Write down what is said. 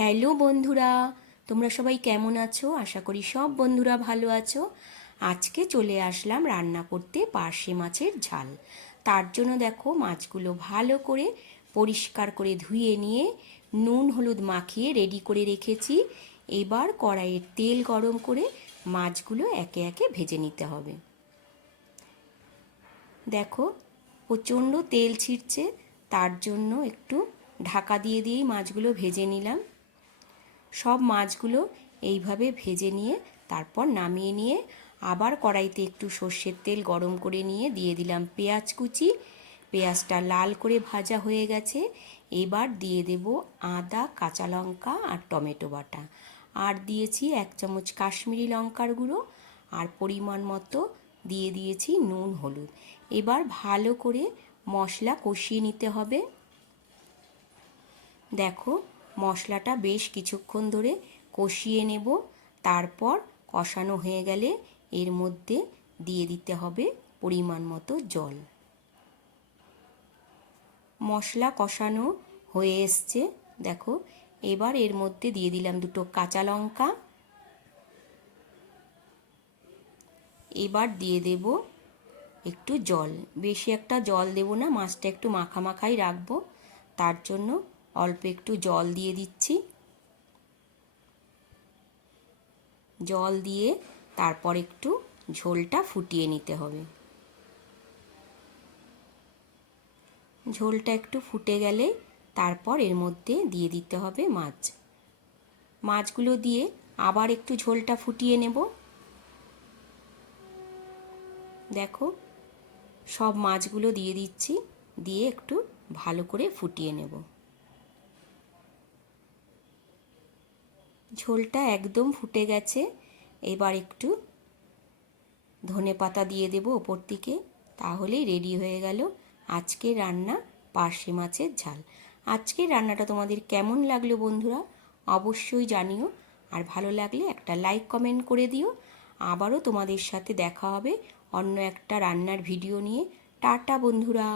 Hello বন্ধুরা, তোমরা সবাই কেমন আছো? আশা করি সব বন্ধুরা ভালো আছো। আজকে চলে আসলাম রান্না করতে পার্শে মাছের ঝাল। তার জন্য দেখো মাছগুলো ভালো করে পরিষ্কার করে ধুয়ে নিয়ে নুন হলুদ মাখিয়ে রেডি করে রেখেছি। এবার কড়াইয়ের তেল গরম করে মাছগুলো একে একে ভেজে নিতে হবে। দেখো প্রচণ্ড তেল ছিটছে, তার জন্য একটু ঢাকা দিয়ে দিয়েই মাছগুলো ভেজে নিলাম। সব মাছগুলো এইভাবে ভেজে নিয়ে তারপর নামিয়ে নিয়ে আবার কড়াইতে একটু সর্ষের তেল গরম করে নিয়ে দিয়ে দিলাম পেঁয়াজ কুচি। পেঁয়াজটা লাল করে ভাজা হয়ে গেছে। এবার দিয়ে দেব আদা, কাঁচা লঙ্কা আর টমেটো বাটা, আর দিয়েছি 1 চামচ কাশ্মীরি লঙ্কার গুঁড়ো, আর পরিমাণ মতো দিয়ে দিয়েছি নুন হলুদ। এবার ভালো করে মশলা কষিয়ে নিতে হবে। দেখো মশলাটা বেশ কিছুক্ষণ ধরে কষিয়ে নেব। তারপর কষানো হয়ে গেলে এর মধ্যে দিয়ে দিতে হবে পরিমাণ মতো জল। মশলা কষানো হয়ে এসছে, দেখো এবার এর মধ্যে দিয়ে দিলাম 2 কাঁচা লঙ্কা। এবার দিয়ে দেব একটু জল, বেশি একটা জল দেব না, মাছটা একটু মাখা মাখাই রাখবো, তার জন্য অল্প একটু জল দিয়ে দিচ্ছি। জল দিয়ে তারপর একটু ঝোলটা ফুটিয়ে নিতে হবে। ঝোলটা একটু ফুটে গেলে তারপর এর মধ্যে দিয়ে দিতে হবে মাছগুলো দিয়ে আবার একটু ঝোলটা ফুটিয়ে নেব। দেখো সব মাছগুলো দিয়ে দিচ্ছি, দিয়ে একটু ভালো করে ফুটিয়ে নেব। ঝোলটা একদম ফুটে গেছে। এবার একটু ধনেপাতা দিয়ে দেব ওপর থেকে, তাহলেই রেডি হয়ে গেল আজকের রান্না পার্শে মাছের ঝাল। আজকের রান্নাটা তোমাদের কেমন লাগলো বন্ধুরা অবশ্যই জানিও, আর ভালো লাগলে একটা লাইক কমেন্ট করে দিও। আবারও তোমাদের সাথে দেখা হবে অন্য একটা রান্নার ভিডিও নিয়ে। টাটা বন্ধুরা।